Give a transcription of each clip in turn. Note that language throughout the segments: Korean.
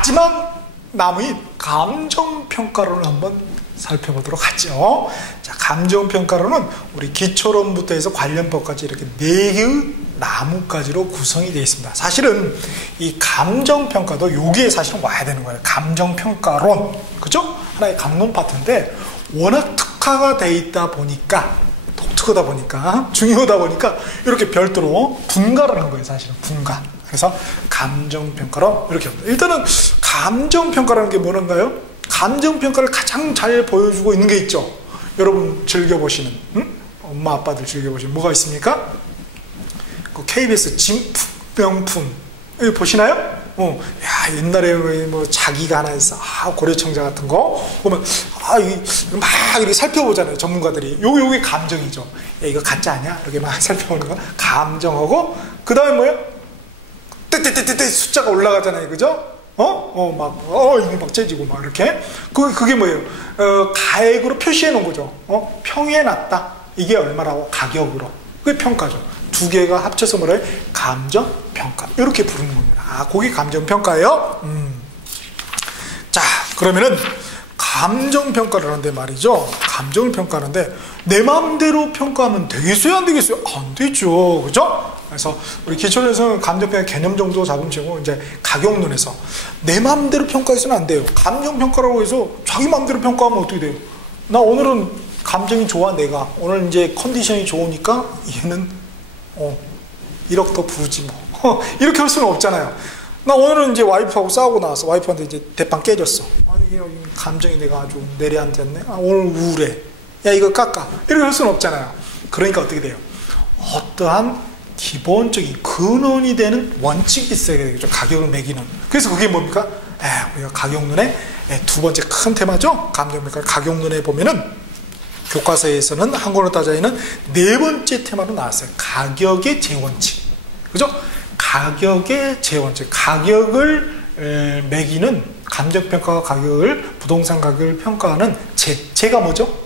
마지막 나무인 감정평가론을 한번 살펴보도록 하죠. 자, 감정평가론은 우리 기초론부터 해서 관련법까지 이렇게 4개의 나무까지로 구성이 되어 있습니다. 사실은 이 감정평가도 여기에 사실은 와야 되는 거예요. 감정평가론. 그죠? 하나의 강론 파트인데 워낙 특화가 되어 있다 보니까 독특하다 보니까 중요하다 보니까 이렇게 별도로 분가를 하는 거예요. 사실은 분가. 그래서 감정평가론 이렇게 합니다. 일단은 감정평가라는 게 뭐는가요? 감정평가를 가장 잘 보여주고 있는 게 있죠. 여러분 즐겨보시는 엄마 아빠들 즐겨보시는 뭐가 있습니까? 그 KBS 진품명품 여기 보시나요? 야, 옛날에 뭐 자기가 하나 있어. 고려청자 같은 거 보면 막 이렇게 살펴보잖아요. 전문가들이. 요게 감정이죠. 야, 이거 가짜 아니야? 이렇게 막 살펴보는 거 감정하고 그 다음에 뭐예요? 떼떼떼떼 숫자가 올라가잖아요. 그죠? 이게 막 째지고 막 이렇게. 그게 뭐예요? 가액으로 표시해 놓은 거죠. 평에 놨다. 이게 얼마라고 가격으로. 그게 평가죠. 두 개가 합쳐서 뭐래요? 감정평가. 이렇게 부르는 겁니다. 그게 감정평가예요? 자, 그러면은 감정평가를 하는데 말이죠. 감정을 평가하는데 내 마음대로 평가하면 되겠어요? 안 되겠어요? 안 되죠. 그죠? 그래서 우리 기초에서는 감정평가 개념 정도 잡으면 되고 이제 가격론에서 내 마음대로 평가해서는 안 돼요. 감정평가라고 해서 자기 마음대로 평가하면 어떻게 돼요? 나 오늘은 감정이 좋아 내가. 오늘 이제 컨디션이 좋으니까 얘는 1억 더 부르지 뭐. 이렇게 할 수는 없잖아요. 나 오늘은 이제 와이프하고 싸우고 나왔어. 와이프한테 이제 대빵 깨졌어. 아니 감정이 내가 아주 내려앉았네. 오늘 우울해. 야 이거 깎아. 이렇게 할 수는 없잖아요. 그러니까 어떻게 돼요? 어떠한 기본적인 근원이 되는 원칙이 있어야 되겠죠. 가격을 매기는. 그래서 그게 뭡니까? 우리가 가격론의 두 번째 큰 테마죠. 감정평가. 가격론에 보면은 교과서에서는 한국어로 따져있는 네 번째 테마로 나왔어요. 가격의 재원칙. 그죠? 가격의 재원칙. 가격을 매기는 감정평가와 가격을, 부동산 가격을 평가하는 제가 뭐죠?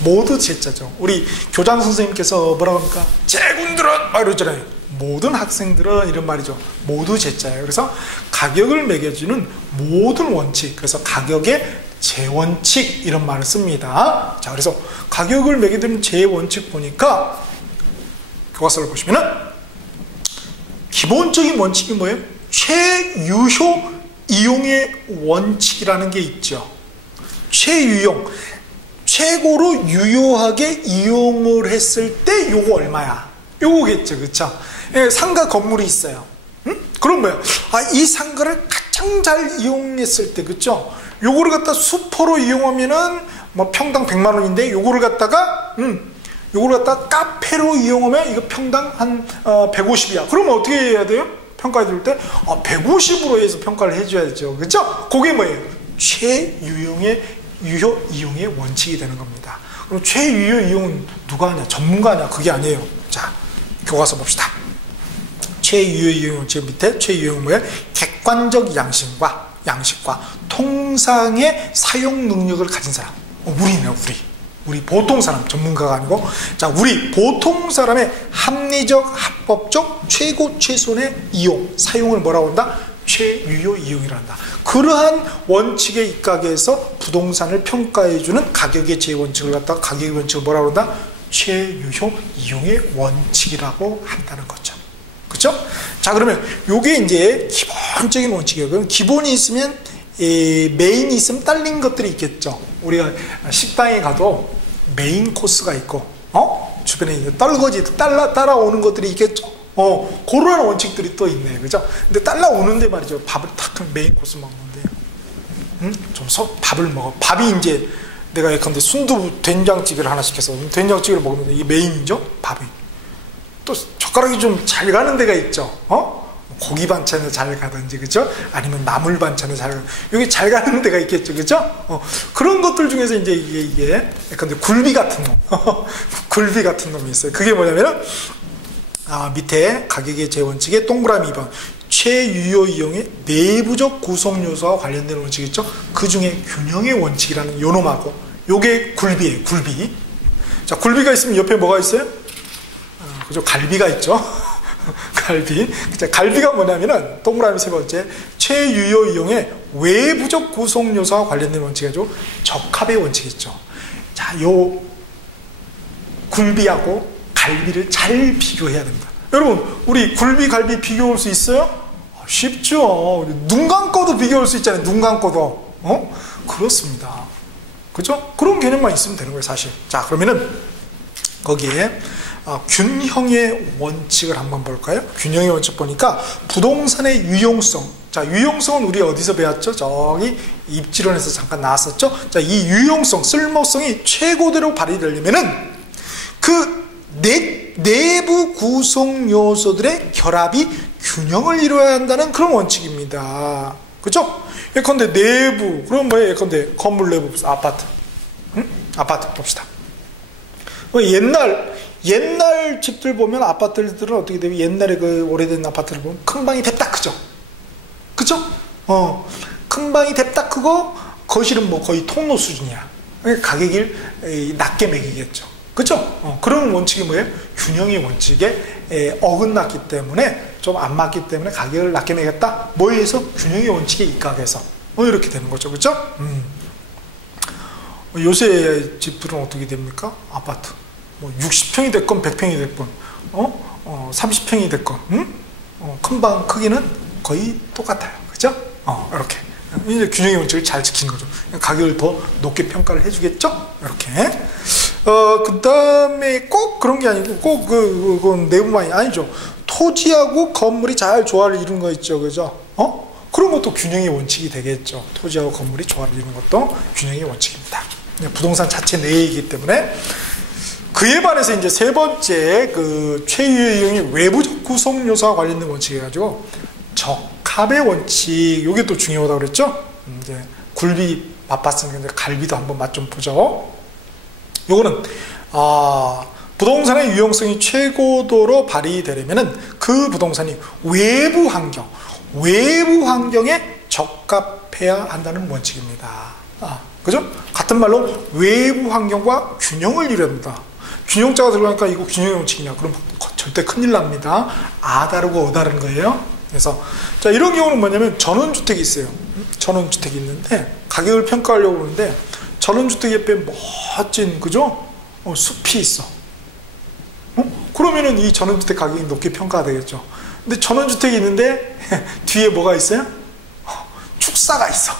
모두 제자죠. 우리 교장 선생님께서 뭐라고 합니까? 제군들은! 막 이러잖아요. 모든 학생들은 이런 말이죠. 모두 제자예요. 그래서 가격을 매겨주는 모든 원칙. 그래서 가격의 재원칙 이런 말을 씁니다. 자, 그래서 가격을 매기는 재원칙 보니까 교과서를 보시면은 기본적인 원칙이 뭐예요? 최유효 이용의 원칙이라는 게 있죠. 최유용. 최고로 유효하게 이용을 했을 때 요거 얼마야? 요거겠죠. 그쵸? 상가 건물이 있어요. 그럼 뭐야? 이 상가를 가장 잘 이용했을 때, 그쵸? 요거를 갖다 수포로 이용하면은 뭐 평당 100만 원인데 요거를 갖다가 카페로 이용하면 이거 평당 한 150이야. 그러면 어떻게 해야 돼요? 평가해 줄 때 150으로 해서 평가를 해줘야죠. 그렇죠? 그게 뭐예요? 최유효 이용의 원칙이 되는 겁니다. 그럼 최유효 이용은 누가 하냐? 전문가냐? 그게 아니에요. 자, 교과서 봅시다. 최유효 이용 원칙 밑에 최유효는 뭐예요? 객관적 양식과 통상의 사용 능력을 가진 사람. 우리네, 우리 보통 사람, 전문가가 아니고, 자, 우리 보통 사람의 합리적, 합법적, 최고, 최소한의 이용, 사용을 뭐라고 한다? 최유효 이용이라 한다. 그러한 원칙에 입각해서 부동산을 평가해주는 가격의 재원칙을 갖다가 가격의 원칙을 뭐라고 한다? 최유효 이용의 원칙이라고 한다는 거죠. 그렇죠? 자, 그러면 요게 이제 기본적인 원칙이에요. 그럼 기본이 있으면 메인이 있으면 딸린 것들이 있겠죠. 우리가 식당에 가도 메인 코스가 있고 주변에 이제 떨거지 따라오는 것들이 있겠죠. 그러한 원칙들이 또 있네. 그죠? 근데 따라오는데 말이죠. 밥을 탁 메인 코스 먹는데 밥을 먹어. 밥이 이제 내가 예컨대 순두부 된장찌개를 하나 시켜서 된장찌개를 먹으면 이게 메인이죠. 밥이. 또 젓가락이 좀 잘 가는 데가 있죠. 고기 반찬에 잘 가든지, 그죠? 아니면 나물 반찬에 잘 가든지, 여기 잘 가는 데가 있겠죠, 그죠? 그런 것들 중에서 이제 이게 근데 굴비 같은 놈, 굴비 같은 놈이 있어요. 그게 뭐냐면은, 밑에 가격의 재원칙에 동그라미 2번, 최유효 이용의 내부적 구성 요소와 관련된 원칙이죠. 그 중에 균형의 원칙이라는 요 놈하고, 요게 굴비예요, 굴비. 자, 굴비가 있으면 옆에 뭐가 있어요? 그죠? 갈비가 있죠. 갈비. 갈비가 뭐냐면은 동그라미 세 번째 최유효 이용의 외부적 구성 요소와 관련된 원칙이죠. 적합의 원칙이 있죠. 자, 요 굴비하고 갈비를 잘 비교해야 됩니다. 여러분, 우리 굴비, 갈비 비교할 수 있어요? 쉽죠. 눈 감고도 비교할 수 있잖아요. 눈 감고도. 그렇습니다. 그죠? 그런 개념만 있으면 되는 거예요, 사실. 자, 그러면은 거기에 균형의 원칙을 한번 볼까요? 균형의 원칙 보니까 부동산의 유용성. 자, 유용성은 우리 어디서 배웠죠? 저기 입지론에서 잠깐 나왔었죠? 자, 이 유용성, 쓸모성이 최고대로 발휘되려면은 그 내부 구성 요소들의 결합이 균형을 이루어야 한다는 그런 원칙입니다. 그죠? 예컨대 내부, 그럼 뭐예요? 예컨대 건물 내부, 아파트. 응? 아파트 봅시다. 옛날 집들 보면 아파트들은 어떻게 되면 옛날에 그 오래된 아파트를 보면 큰 방이 뎁다 크죠? 그죠? 큰 방이 뎁다 크고 거실은 뭐 거의 통로 수준이야. 가격을 낮게 매기겠죠. 그죠? 그런 원칙이 뭐예요? 균형의 원칙에 어긋났기 때문에 좀 안 맞기 때문에 가격을 낮게 매겼다. 뭐에 의해서? 균형의 원칙에 입각해서 이렇게 되는 거죠. 그죠? 요새 집들은 어떻게 됩니까? 아파트 뭐 60평이 됐건 100평이 됐건 30평이 됐건 큰 방 크기는 거의 똑같아요. 그죠? 이렇게 이제 균형의 원칙을 잘 지킨 거죠. 가격을 더 높게 평가를 해주겠죠? 이렇게. 그 다음에 꼭 그런 게 아니고 꼭 그건 내부만이 아니죠. 토지하고 건물이 잘 조화를 이루는 거 있죠. 그죠? 그런 것도 균형의 원칙이 되겠죠. 토지하고 건물이 조화를 이루는 것도 균형의 원칙입니다. 부동산 자체 내이기 때문에. 그에 반해서 이제 세 번째 그 최유효 이용의 외부적 구성 요소와 관련된 원칙이 가지고 적합의 원칙. 요게 또 중요하다고 그랬죠? 이제 굴비 맛봤으니까 이제 갈비도 한번 맛 좀 보죠. 요거는 부동산의 유용성이 최고도로 발휘되려면은 그 부동산이 외부 환경에 적합해야 한다는 원칙입니다. 그죠? 같은 말로 외부 환경과 균형을 이루어야 합니다. 균형자가 들어가니까 이거 균형의 원칙이냐? 그럼 절대 큰일 납니다. 다르고 다른 거예요. 그래서 자, 이런 경우는 뭐냐면 전원주택이 있어요. 전원주택이 있는데 가격을 평가하려고 하는데 전원주택 옆에 멋진, 그죠? 숲이 있어. 그러면은 이 전원주택 가격이 높게 평가가 되겠죠. 근데 전원주택이 있는데 뒤에 뭐가 있어요? 축사가 있어.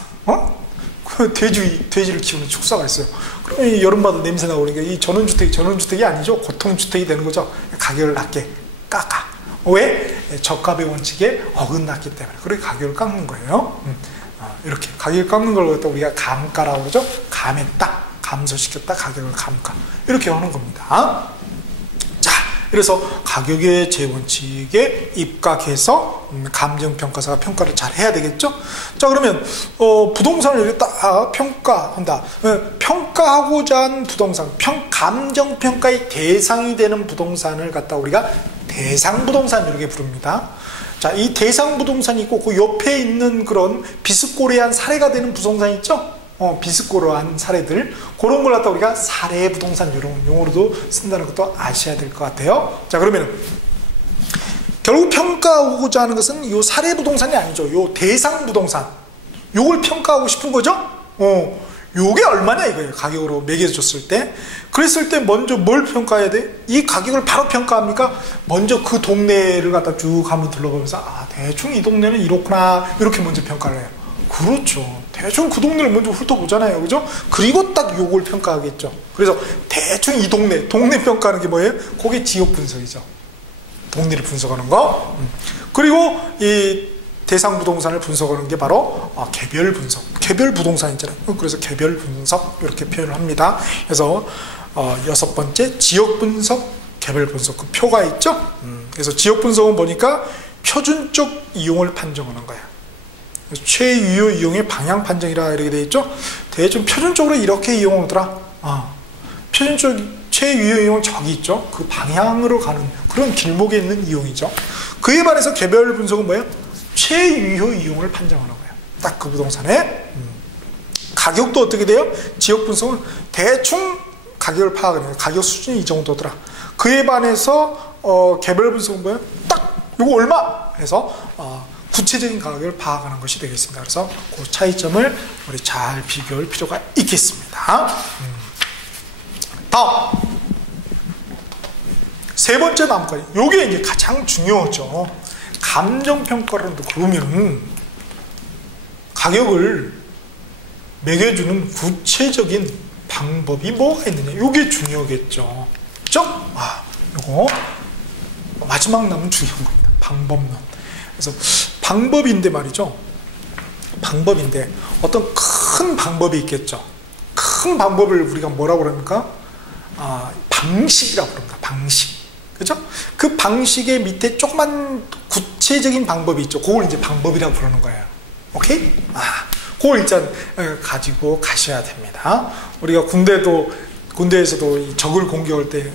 그 돼지를 키우는 축사가 있어요. 그러면 여름마다 냄새 나오니까 이 전원주택이 아니죠. 고통주택이 되는 거죠. 가격을 낮게 깎아. 왜? 적합의 원칙에 어긋났기 때문에. 그렇게 가격을 깎는 거예요. 이렇게 가격을 깎는 걸 갖다 우리가 감가라고 그러죠. 감했다, 감소시켰다, 가격을 감가, 이렇게 하는 겁니다. 자, 그래서 가격의 재원칙에 입각해서 감정평가사가 평가를 잘 해야 되겠죠. 자, 그러면 부동산을 이렇게 딱 평가한다. 평가하고자 한 부동산, 감정평가의 대상이 되는 부동산을 갖다 우리가 대상부동산 이렇게 부릅니다. 자, 이 대상부동산이 있고 그 옆에 있는 그런 비스코리한 사례가 되는 부동산 있죠? 비스코리한 사례들, 그런 걸 갖다 우리가 사례부동산 이런 용어로도 쓴다는 것도 아셔야 될 것 같아요. 자, 그러면 결국 평가하고자 하는 것은 이 사례부동산이 아니죠. 요 대상부동산, 요걸 평가하고 싶은 거죠? 요게 얼마냐 이거예요. 가격으로 매겨줬을 때. 그랬을 때 먼저 뭘 평가해야 돼? 이 가격을 바로 평가합니까? 먼저 그 동네를 갖다 쭉 한번 둘러보면서 대충 이 동네는 이렇구나, 이렇게 먼저 평가를 해요. 그렇죠. 대충 그 동네를 먼저 훑어보잖아요. 그죠? 그리고 딱 요걸 평가하겠죠. 그래서 대충 이 동네 평가하는 게 뭐예요? 그게 지역 분석이죠. 동네를 분석하는 거. 그리고 이 대상 부동산을 분석하는 게 바로 개별 분석, 개별 부동산 있잖아요. 그래서 개별 분석 이렇게 표현을 합니다. 그래서 6번째 지역 분석, 개별 분석, 그 표가 있죠. 그래서 지역 분석은 보니까 표준적 이용을 판정하는 거야. 최유효 이용의 방향 판정이라 이렇게 돼 있죠. 대충 표준적으로 이렇게 이용하더라. 표준적 최유효 이용은 저기 있죠. 그 방향으로 가는 그런 길목에 있는 이용이죠. 그에 반해서 개별 분석은 뭐예요? 최유효 이용을 판정하는 거예요. 딱 그 부동산에. 가격도 어떻게 돼요? 지역 분석은 대충 가격을 파악해요. 가격 수준이 이 정도더라. 그에 반해서 개별 분석은 뭐예요? 딱 요거 얼마? 해서 구체적인 가격을 파악하는 것이 되겠습니다. 그래서 그 차이점을 우리 잘 비교할 필요가 있겠습니다. 다음 세 번째 나무까지. 요게 이제 가장 중요하죠. 감정평가론도 그러면 가격을 매겨주는 구체적인 방법이 뭐가 있느냐. 요게 중요하겠죠. 그죠? 요거 마지막 남은 중요한 겁니다. 방법론. 그래서 방법인데 말이죠. 방법인데 어떤 큰 방법이 있겠죠. 큰 방법을 우리가 뭐라고 그럽니까? 방식이라고 그럽니다. 방식. 그죠? 그 방식의 밑에 조그만 구체적인 방법이 있죠. 그걸 이제 방법이라고 부르는 거예요. 오케이? 그걸 일단 가지고 가셔야 됩니다. 우리가 군대에서도 이 적을 공격할 때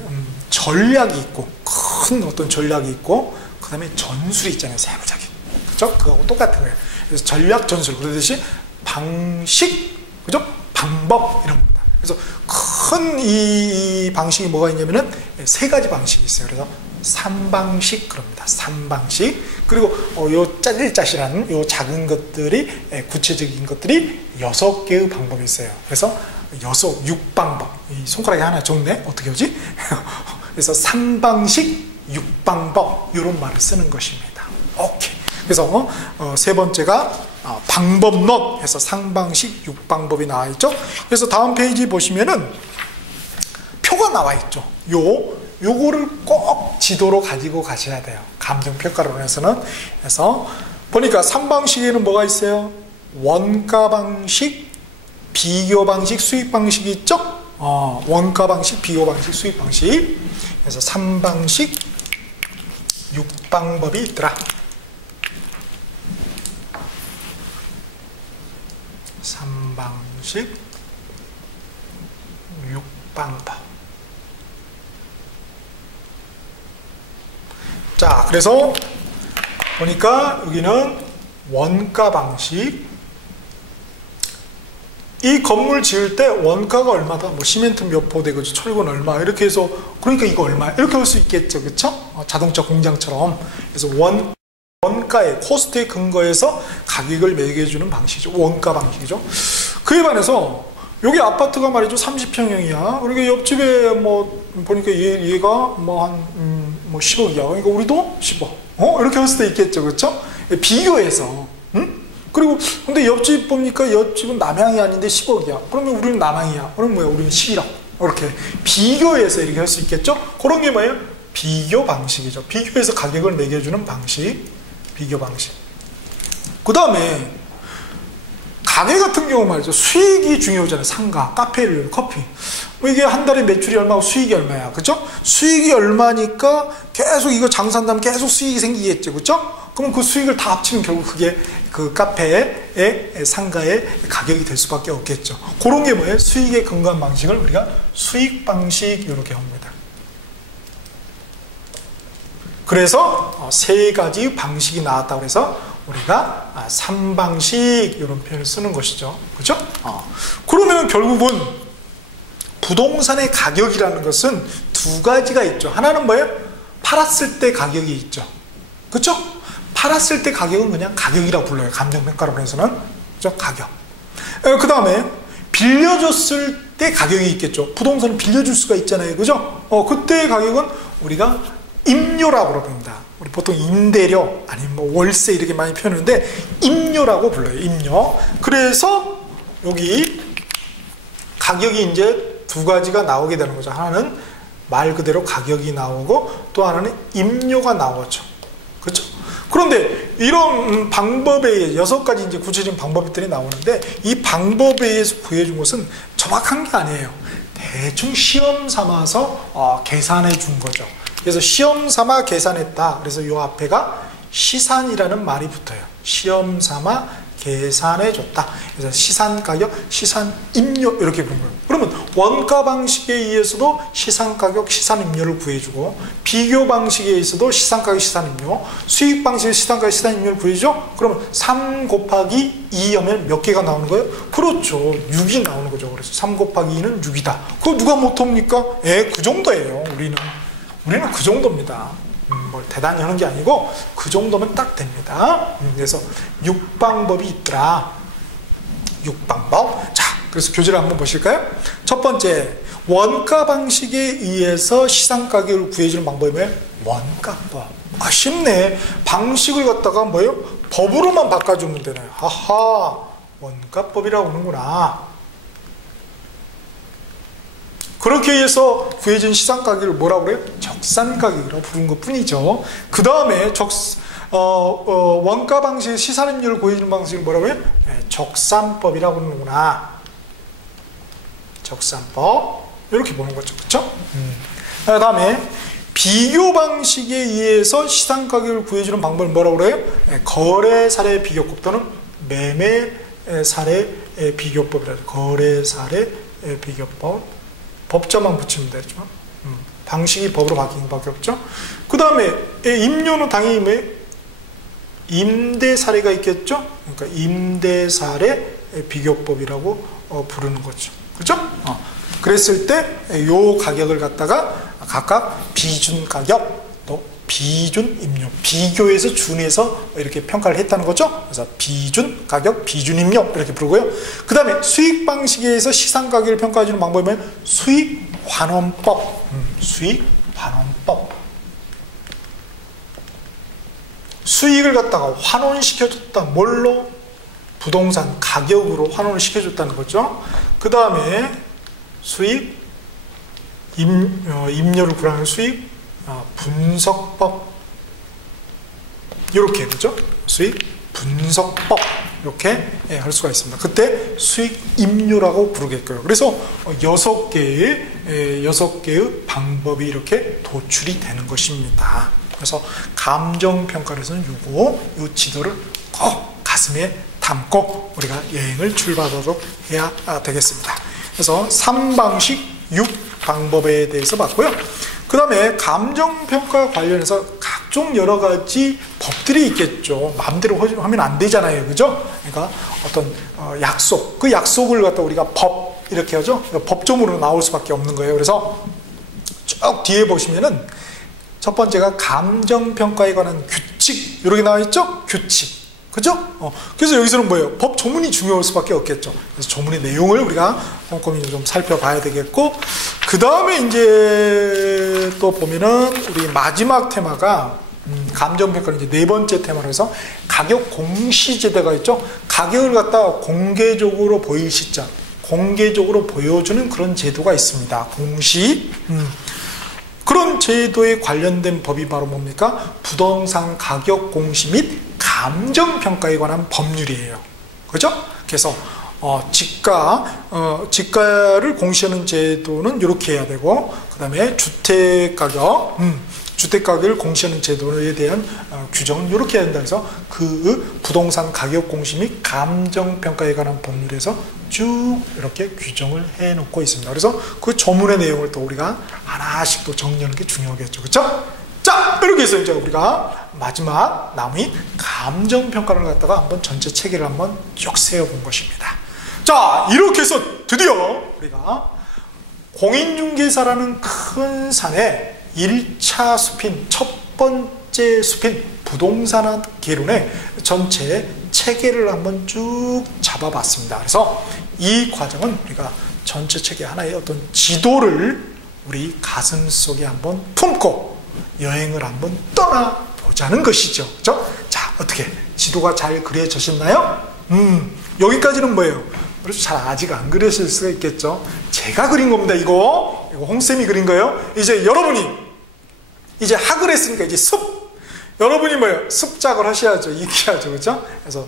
전략이 있고, 큰 어떤 전략이 있고, 그 다음에 전술이 있잖아요. 세부적인. 그죠? 그거하고 똑같은 거예요. 그래서 전략, 전술. 그러듯이 방식, 그죠? 방법, 이런 겁니다. 그래서 큰 이 방식이 뭐가 있냐면은 세 가지 방식이 있어요. 그래서 3방식 그럽니다. 3방식. 그리고 요 짜질짜실한 요 작은 것들이, 구체적인 것들이 6개의 방법이 있어요. 그래서 6방법. 이 손가락에 하나 적네? 어떻게 하지? 그래서 3방식, 6방법. 이런 말을 쓰는 것입니다. 오케이. 그래서 세 번째가 방법론 해서 3방식, 6방법이 나와 있죠. 그래서 다음 페이지 보시면은 표가 나와 있죠. 요거를 꼭 지도로 가지고 가셔야 돼요. 감정평가론에서는. 그래서 보니까 3방식에는 뭐가 있어요? 원가 방식, 비교 방식, 수익 방식이 있죠? 원가 방식, 비교 방식, 수익 방식. 그래서 3방식, 6방법이 있더라. 3방식, 6방법. 자, 그래서 보니까 여기는 원가 방식. 이 건물 지을 때 원가가 얼마다, 뭐 시멘트 몇 포대, 그죠? 철근 얼마, 이렇게 해서, 그러니까 이거 얼마, 이렇게 할 수 있겠죠, 그쵸? 자동차 공장처럼. 그래서 원가의 코스트에 근거해서 가격을 매겨주는 방식이죠. 원가 방식이죠. 그에 반해서 여기 아파트가 말이죠 30평형이야. 그러니까 옆집에 뭐 보니까 얘가 뭐 한 10억이야. 그러니까 우리도 10억. 이렇게 할 수도 있겠죠, 그렇죠? 비교해서. 그리고 근데 옆집 보니까 옆집은 남향이 아닌데 10억이야. 그러면 우리는 남향이야. 그럼 뭐야? 우리는 11억. 이렇게 비교해서 이렇게 할 수 있겠죠? 그런 게 뭐예요? 비교 방식이죠. 비교해서 가격을 매겨주는 방식. 비교 방식. 그 다음에 가게 같은 경우 말이죠. 수익이 중요하잖아요. 상가, 카페를, 커피. 이게 한 달에 매출이 얼마고 수익이 얼마야. 그죠? 수익이 얼마니까 계속 이거 장사한다면 계속 수익이 생기겠죠. 그죠? 그럼 그 수익을 다 합치면 결국 그게 그 카페의 상가의 가격이 될 수밖에 없겠죠. 그런 게 뭐예요? 수익에 근거한 방식을 우리가 수익 방식 이렇게 합니다. 그래서 세 가지 방식이 나왔다고 해서 우리가 3방식 이런 표현을 쓰는 것이죠. 그죠? 그러면 결국은 부동산의 가격이라는 것은 두 가지가 있죠. 하나는 뭐예요? 팔았을 때 가격이 있죠. 그죠? 팔았을 때 가격은 그냥 가격이라고 불러요. 감정평가론에서는. 그죠? 가격. 그 다음에 빌려줬을 때 가격이 있겠죠. 부동산을 빌려줄 수가 있잖아요. 그죠? 그때의 가격은 우리가 임료라고 부릅니다. 우리 보통 임대료 아니면 뭐 월세 이렇게 많이 표현하는데 임료라고 불러요. 임료. 그래서 여기 가격이 이제 두 가지가 나오게 되는 거죠. 하나는 말 그대로 가격이 나오고 또 하나는 임료가 나오죠. 그렇죠? 그런데 이런 방법에 의해 6가지 이제 구체적인 방법들이 나오는데 이 방법에 의해서 구해준 것은 정확한 게 아니에요. 대충 시험 삼아서 계산해 준 거죠. 그래서 시험 삼아 계산했다. 그래서 요 앞에가 시산이라는 말이 붙어요. 시험 삼아 계산해 줬다. 그래서 시산 가격, 시산 임료 이렇게 부르는 거예요. 그러면 원가 방식에 의해서도 시산 가격, 시산 임료를 구해주고 비교 방식에 의해서도 시산 가격, 시산 임료, 수익 방식에 시산 가격, 시산 임료를 구해주죠. 그러면 3 곱하기 2 하면 몇 개가 나오는 거예요? 그렇죠. 6이 나오는 거죠. 그래서 3 곱하기 2는 6이다. 그거 누가 못합니까? 그 정도예요. 우리는 그 정도입니다. 뭘 대단히 하는 게 아니고 그 정도면 딱 됩니다. 그래서 6방법이 있더라. 6방법. 자, 그래서 교재를 한번 보실까요? 첫 번째, 원가 방식에 의해서 시상가격을 구해주는 방법이 뭐예요? 원가법. 아, 쉽네. 방식을 갖다가 뭐예요? 법으로만 바꿔주면 되나요? 아하, 원가법이라고 하는구나. 그렇게 해서 구해진 시상가격을 뭐라고 그래요? 적산가격이라고 부른 것 뿐이죠. 그 다음에 원가 방식, 시산임료를 구해주는 방식을 뭐라고 해요? 네, 적산법이라고 하는구나. 적산법. 이렇게 보는 거죠. 그렇죠? 그 다음에 비교 방식에 의해서 시상가격을 구해주는 방법을 뭐라고 그래요? 네, 거래사례 비교법 또는 매매사례 비교법이라고 해요. 거래사례 비교법. 법자만 붙이면 되죠. 방식이 법으로 바뀌는 것밖에 없죠. 그 다음에 임료는 당연히 임대 사례가 있겠죠. 그러니까 임대 사례 비교법이라고 부르는 거죠. 그렇죠? 그랬을 때 요 가격을 갖다가 각각 비준 가격 또 비준 임료, 비교해서 준해서 이렇게 평가를 했다는 거죠. 그래서 비준 가격, 비준 임료 이렇게 부르고요. 그 다음에 수익 방식에 의해서 시상 가격을 평가해주는 방법은 수익 환원법. 수익 환원법. 수익을 갖다가 환원시켜줬다. 뭘로? 부동산 가격으로 환원을 시켜줬다는 거죠. 그 다음에 수익 임료를 구하는 수익 분석법. 이렇게 그죠? 수익 분석법 이렇게 할 수가 있습니다. 그때 수익 임료라고 부르겠고요. 그래서 6개의 방법이 이렇게 도출이 되는 것입니다. 그래서 감정평가에서는 요 지도를 꼭 가슴에 담고 우리가 여행을 출발하도록 해야 되겠습니다. 그래서 3방식 6방법에 대해서 봤고요. 그 다음에 감정평가 관련해서 각종 여러 가지 법들이 있겠죠. 마음대로 하면 안 되잖아요. 그죠? 그러니까 어떤 약속, 그 약속을 갖다 우리가 법, 이렇게 하죠. 법조문으로 나올 수밖에 없는 거예요. 그래서 쭉 뒤에 보시면은 첫 번째가 감정평가에 관한 규칙, 이렇게 나와 있죠? 규칙. 그죠? 그래서 여기서는 뭐예요? 법 조문이 중요할 수밖에 없겠죠. 그래서 조문의 내용을 우리가 꼼꼼히 좀 살펴봐야 되겠고, 그 다음에 이제 또 보면은 우리 마지막 테마가 감정평가는 이제 네 번째 테마로 해서 가격 공시제도가 있죠. 가격을 갖다 공개적으로 보일 시점, 공개적으로 보여주는 그런 제도가 있습니다. 공시. 그런 제도에 관련된 법이 바로 뭡니까? 부동산 가격 공시 및 감정평가에 관한 법률이에요. 그죠? 그래서 지가를 공시하는 제도는 이렇게 해야 되고, 그 다음에 주택가격을 공시하는 제도에 대한 규정은 이렇게 해야 된다 해서 그 부동산 가격 공시 및 감정평가에 관한 법률에서 쭉 이렇게 규정을 해 놓고 있습니다. 그래서 그 조문의 내용을 또 우리가 하나씩 또 정리하는 게 중요하겠죠. 그렇죠? 자, 이렇게 해서 이제 우리가 마지막 남은 감정평가를 갖다가 한번 전체 체계를 한번 쭉 세워본 것입니다. 자, 이렇게 해서 드디어 우리가 공인중개사라는 큰 산에 1차 숲인 첫 번째 숲인 부동산 개론의 전체 체계를 한번 쭉 잡아봤습니다. 그래서 이 과정은 우리가 전체 체계 하나의 어떤 지도를 우리 가슴 속에 한번 품고 여행을 한번 떠나보자는 것이죠. 그렇죠? 자, 어떻게 지도가 잘 그려졌나요? 여기까지는 뭐예요? 그래서 아직 안 그렸을 수가 있겠죠. 제가 그린 겁니다. 이거 홍쌤이 그린 거예요. 이제 여러분이 이제 학을 했으니까 이제 여러분이 뭐예요? 습작을 하셔야죠. 익혀야죠. 그렇죠? 그래서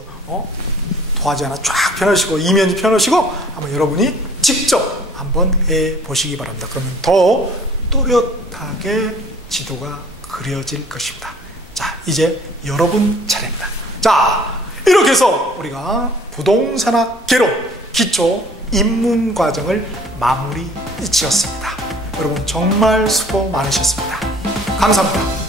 도화지 하나 쫙 펴놓으시고 이면지 펴놓으시고 한번 여러분이 직접 한번 해보시기 바랍니다. 그러면 더 또렷하게 지도가 그려질 것입니다. 자, 이제 여러분 차례입니다. 자, 이렇게 해서 우리가 부동산학 개론 기초 입문 과정을 마무리 지었습니다. 여러분 정말 수고 많으셨습니다. 감사합니다.